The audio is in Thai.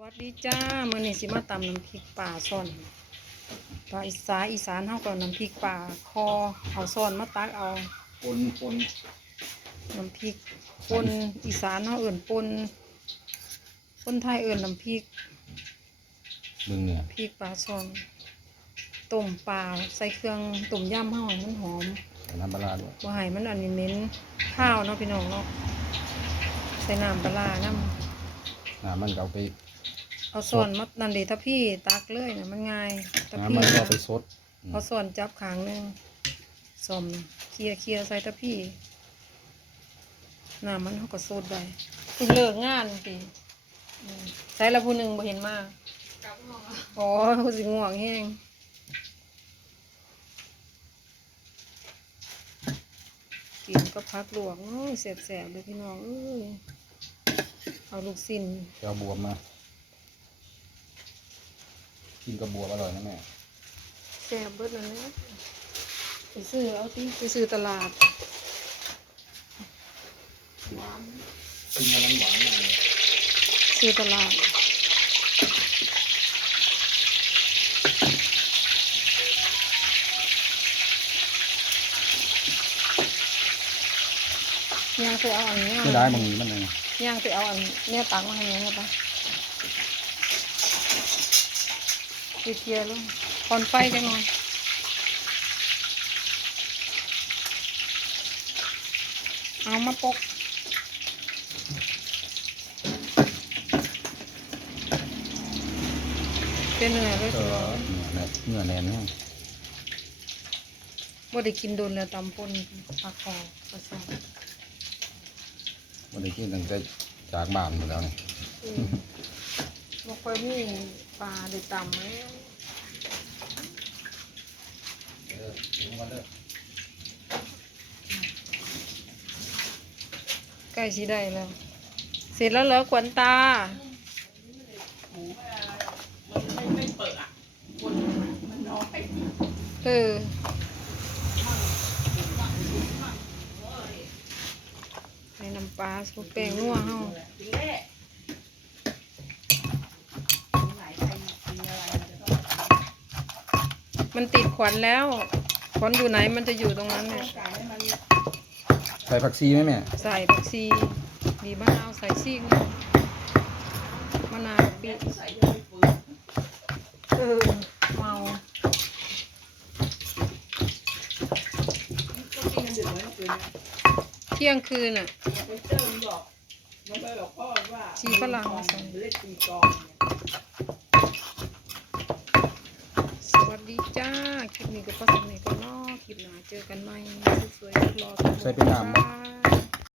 วัสดีจ้ามื้อนี้สิมาตำน้ำพริกป่าซ่อนปลาอีสานอีสานเฮาก็น้ำพริกป่าคอเอาซ่อนมาตักเอาปนปนน้ำพริกป่นอีสานเฮาเอิ้นป่นคนไทยเอิ้นน้ำพริกเบิ่งเนี่ยพริกปลาซ่อนต้มปลาใส่เครื่องต้มยำเฮาให้มันหอมใส่น้ำปลาร้าด้วยบ่ให้มันอันนี้เหม็นข้าวเนาะพี่น้องเนาะใส่น้ำปลาร้าน้ำน้ำมันก็เอาไป เอาส่วนมานันเดถ้าพี่ตักเลยนะมันง่ายถ้าน้ำพี่มันก็นะเอาไปซดอืมเอาส่วนจับขางหนึ่งสอมนะเคลียร์เคลียร์ใส่ถ้าพี่น้ำมันเขาก็สูดได้คือเลิกงานสิอืมใส่ละผู้หนึ่งบ่เห็นมากอ๋อเขาสิง่วงแห้งกินก็พักลวกโอ้ยแสบๆเลยพี่น้องเอ้ยเอาลูกสิ้น ไปเอาบวบมา กินกับบวบอร่อยนะแม่แซ่บเบิดนั่นแหละไปซื้อเอาติไปซื้อตลาดกินกับน้ำหวานมาเลยซื้อตลาดย่างไปเอาอันนี้ไม่ได้บางทีมันเองย่างไปเอาอันเนี้ยตังมาให้เนี่ยปะ เคลียร์ๆลงคอนไฟจังหน่อยเอามาปกเป็นเนื้อเลยเอสิอเนื้อแน่เนื้อแน่นเนี่ยว่าได้กินโดนแล้วตำปนปลาคอปลาซอวันนี้กินตั้งแต่จากบ้านหมดแล้วนี่บ่ค่อยมีปลาได้ตำไหมเออกินกันเด้อใกล้สิได้แล้ว เสร็จแล้วเหรอขวัญตาเออใส่น้ำปลาสูตรแป้งนัวเฮา มันติดขวัญแล้ว ขวัญอยู่ไหนมันจะอยู่ตรงนั้นเนี่ยใส่ผักชีไหมแม่ใส่ผักชีมีมะนาวใส่ซีกหนึ่งมะนาวปีเออเมาเที่ยงคืนอะชีฝรั่งมาใส่ส คลิปนี้ก็ประสบนี้ก็นเนาะคลิปหน้าเจอกันใหม่สวยๆรอกันใส่เป็นน้ำไหมค่ะ